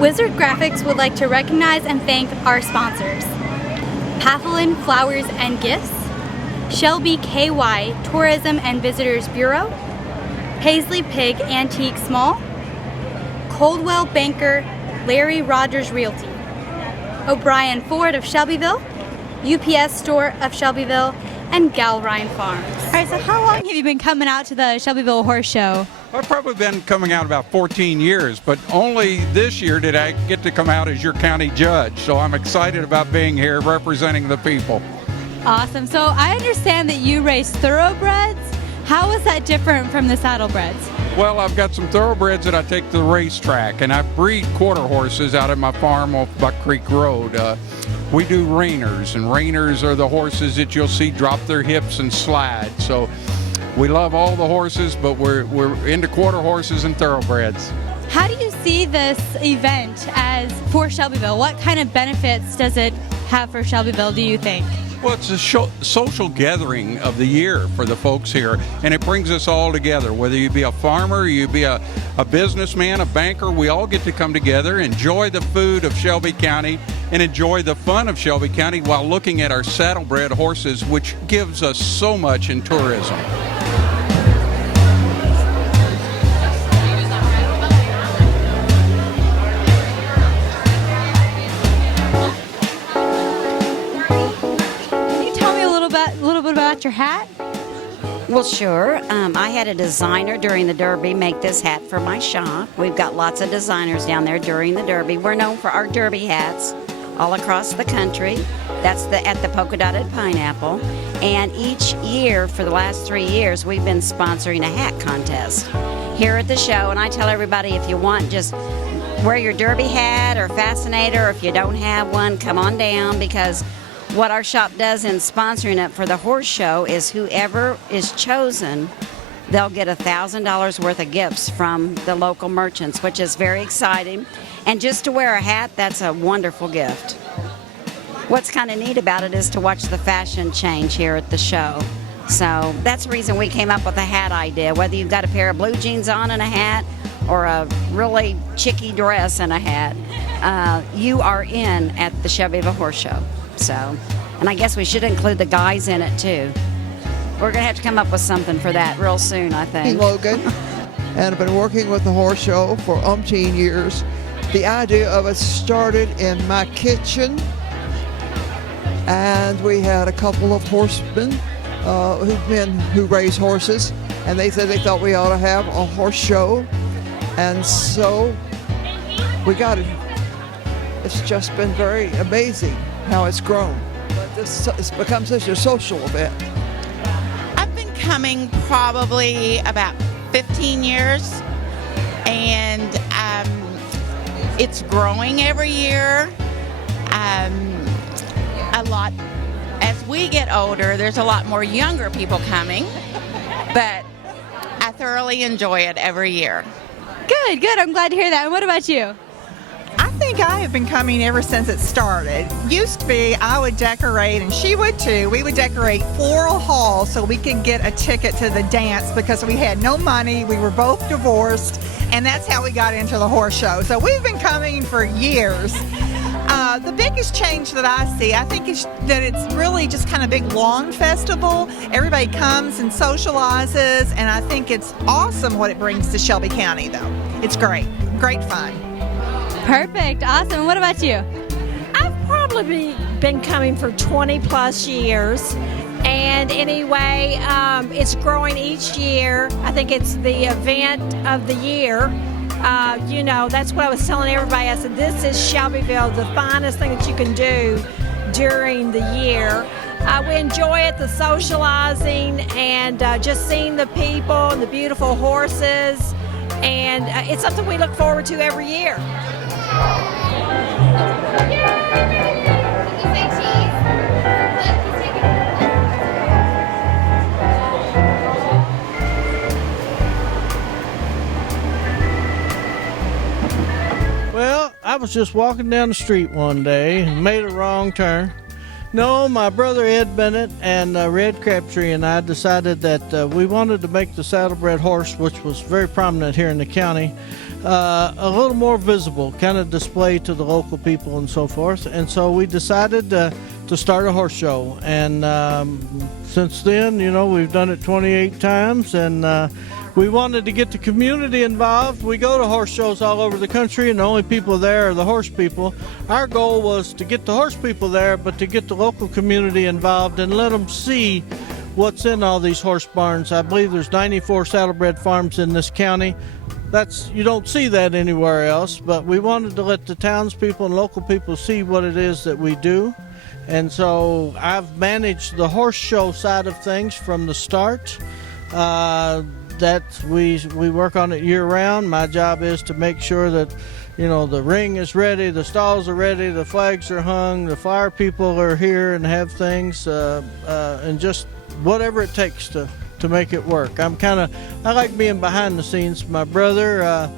Wizard Graphics would like to recognize and thank our sponsors: Pathlin Flowers and Gifts, Shelby KY Tourism and Visitors Bureau, Paisley Pig Antique Small, Coldwell Banker Larry Rogers Realty, O'Brien Ford of Shelbyville, UPS Store of Shelbyville, and Galrine Farms. All right, so how long have you been coming out to the Shelbyville Horse Show? I've probably been coming out about 14 years, but only this year did I get to come out as your county judge. So I'm excited about being here representing the people. Awesome. So I understand that you race thoroughbreds. How is that different from the saddlebreds? Well, I've got some thoroughbreds that I take to the racetrack, and I breed quarter horses out at my farm off Buck Creek Road. We do reiners, and reiners are the horses that you'll see drop their hips and slide. So we love all the horses, but we're into quarter horses and thoroughbreds. How do you see this event as for Shelbyville? What kind of benefits does it have for Shelbyville, do you think? Well, it's a social gathering of the year for the folks here, and it brings us all together. Whether you be a farmer, you be a businessman, a banker, we all get to come together, enjoy the food of Shelby County, and enjoy the fun of Shelby County while looking at our saddlebred horses, which gives us so much in tourism. About your hat? Well, sure. I had a designer during the Derby make this hat for my shop. We've got lots of designers down there during the Derby. We're known for our Derby hats all across the country. That's at the Polka Dotted Pineapple. And each year, for the last 3 years, we've been sponsoring a hat contest here at the show. And I tell everybody, if you want, just wear your Derby hat or fascinator, or if you don't have one, come on down, because what our shop does in sponsoring it for the horse show is whoever is chosen, they'll get $1,000 worth of gifts from the local merchants, which is very exciting. And just to wear a hat, that's a wonderful gift. What's kind of neat about it is to watch the fashion change here at the show. So that's the reason we came up with the hat idea. Whether you've got a pair of blue jeans on and a hat, or a really chicky dress and a hat, you are in at the Shelbyville Horse Show. So, and I guess we should include the guys in it too. We're gonna have to come up with something for that real soon, I think. Logan, and I've been working with the horse show for umpteen years. The idea of it started in my kitchen, and we had a couple of horsemen, who raise horses, and they said they thought we ought to have a horse show, and so we got it. It's just been very amazing how it's grown. But it's become such a social event. I've been coming probably about 15 years, and it's growing every year. A lot, as we get older, there's a lot more younger people coming, but I thoroughly enjoy it every year. Good, good. I'm glad to hear that. And what about you? I think I have been coming ever since it started. Used to be I would decorate, and she would too. We would decorate Floral Hall so we could get a ticket to the dance because we had no money. We were both divorced, and that's how we got into the horse show. So we've been coming for years. The biggest change that I see, I think, is that it's really just kind of a big lawn festival. Everybody comes and socializes, and I think it's awesome what it brings to Shelby County, though. It's great. Great fun. Perfect. Awesome. What about you? I've probably been coming for 20 plus years. And anyway, it's growing each year. I think it's the event of the year. That's what I was telling everybody. I said, this is Shelbyville, the finest thing that you can do during the year. We enjoy it, the socializing, and just seeing the people and the beautiful horses. And it's something we look forward to every year. Well, I was just walking down the street one day and made a wrong turn. No, my brother Ed Bennett and Red Crabtree and I decided that we wanted to make the saddlebred horse, which was very prominent here in the county, a little more visible, kind of display to the local people and so forth. And so we decided to start a horse show. And since then, you know, we've done it 28 times, and we wanted to get the community involved. We go to horse shows all over the country, and the only people there are the horse people. Our goal was to get the horse people there, but to get the local community involved and let them see what's in all these horse barns. I believe there's 94 saddlebred farms in this county. You don't see that anywhere else, but we wanted to let the townspeople and local people see what it is that we do. And so I've managed the horse show side of things from the start. That we work on it year round. My job is to make sure that, you know, the ring is ready, the stalls are ready, the flags are hung, the fire people are here and have things, and just whatever it takes to make it work. I like being behind the scenes. My brother,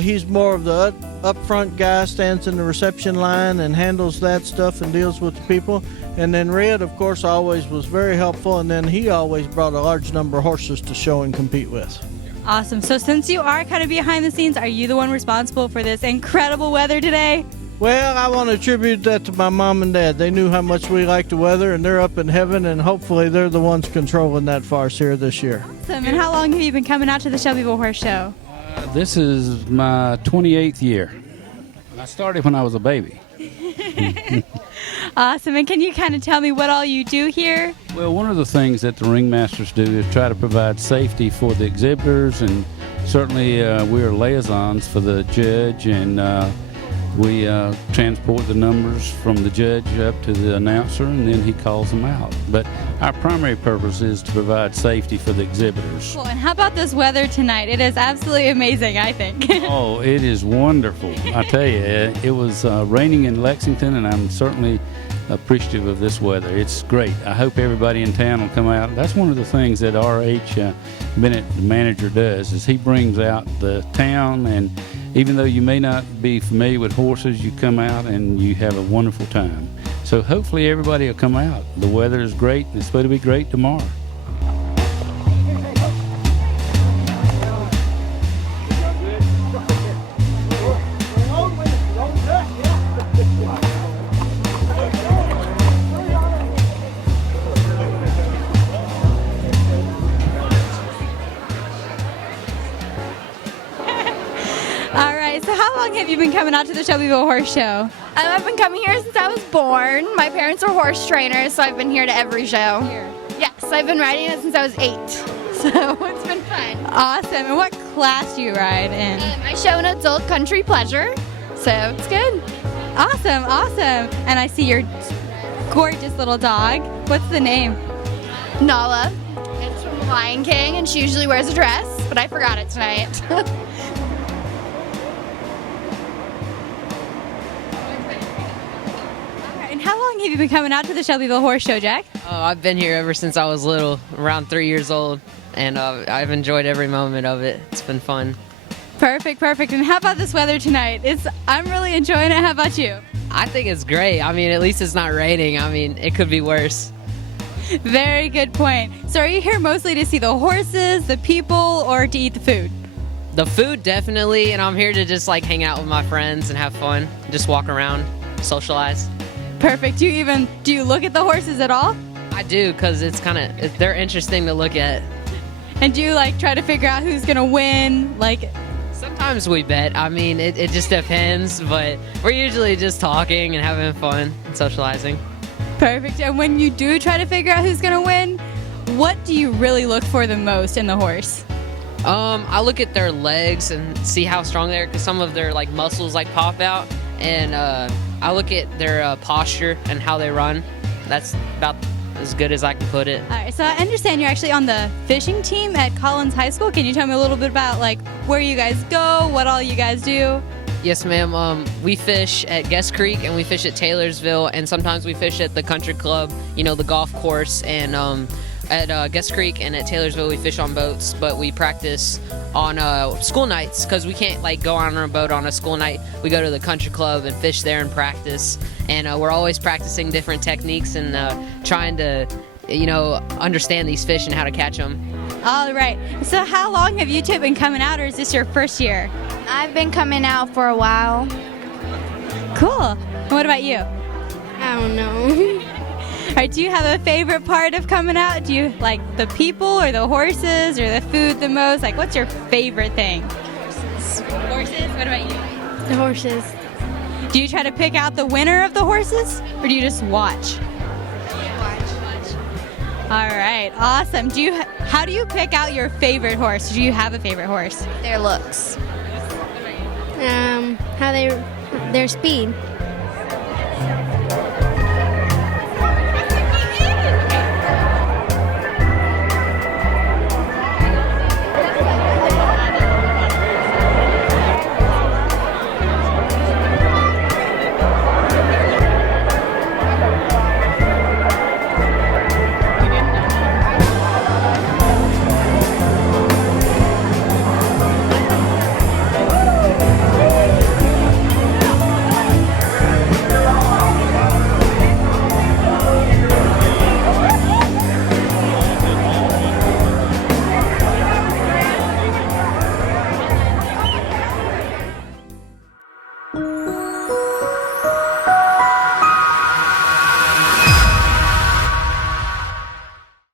he's more of the up front guy, stands in the reception line and handles that stuff and deals with the people. And then Red, of course, always was very helpful, and then he always brought a large number of horses to show and compete with. Awesome. So since you are kind of behind the scenes, are you the one responsible for this incredible weather today? Well, I want to attribute that to my mom and dad. They knew how much we liked the weather, and they're up in heaven, and hopefully they're the ones controlling that farce here this year. Awesome. And how long have you been coming out to the Shelbyville Horse Show? This is my 28th year. I started when I was a baby. Awesome. And can you kind of tell me what all you do here? Well, one of the things that the ringmasters do is try to provide safety for the exhibitors, and certainly we are liaisons for the judge, and we transport the numbers from the judge up to the announcer, and then he calls them out. But our primary purpose is to provide safety for the exhibitors. Cool. And how about this weather tonight? It is absolutely amazing, I think. Oh, it is wonderful. I tell you, it was raining in Lexington, and I'm certainly appreciative of this weather. It's great. I hope everybody in town will come out. That's one of the things that R.H. Bennett, the manager, does, is he brings out the town, and even though you may not be familiar with horses, you come out and you have a wonderful time. So hopefully everybody will come out. The weather is great, and it's supposed to be great tomorrow. All right, so how long have you been coming out to the Shelbyville Horse Show? I've been coming here since I was born. My parents are horse trainers, so I've been here to every show. Yes, I've been riding it since I was 8. So it's been fun. Awesome. And what class do you ride in? I show an adult country pleasure, so it's good. Awesome, awesome. And I see your gorgeous little dog. What's the name? Nala. It's from The Lion King, and she usually wears a dress, but I forgot it tonight. And how long have you been coming out to the Shelbyville Horse Show, Jack? Oh, I've been here ever since I was little, around 3 years old, and I've enjoyed every moment of it. It's been fun. Perfect, perfect. And how about this weather tonight? I'm really enjoying it. How about you? I think it's great. I mean, at least it's not raining. I mean, it could be worse. Very good point. So are you here mostly to see the horses, the people, or to eat the food? The food, definitely, and I'm here to just like hang out with my friends and have fun, just walk around, socialize. Perfect. Do you look at the horses at all? I do, because they're interesting to look at. And do you try to figure out who's gonna win? Sometimes we bet. I mean, it just depends, but we're usually just talking and having fun and socializing. Perfect. And when you do try to figure out who's gonna win, what do you really look for the most in the horse? I look at their legs and see how strong they are, because some of their muscles pop out, and I look at their posture and how they run. That's about as good as I can put it. All right, so I understand you're actually on the fishing team at Collins High School. Can you tell me a little bit about where you guys go, what all you guest do? Yes, ma'am. We fish at Guest Creek, and we fish at Taylorsville, and sometimes we fish at the country club, the golf course, and at Guest Creek and at Taylorsville we fish on boats, but we practice on school nights, because we can't go on a boat on a school night. We go to the country club and fish there and practice, and we're always practicing different techniques and trying to, understand these fish and how to catch them. All right. So how long have you two been coming out, or is this your first year? I've been coming out for a while. Cool. And what about you? I don't know. All right, do you have a favorite part of coming out? Do you like the people or the horses or the food the most? Like, what's your favorite thing? Horses? What about you? The horses. Do you try to pick out the winner of the horses, or do you just watch? Watch. All right, awesome. How do you pick out your favorite horse? Do you have a favorite horse? Their looks. Their speed.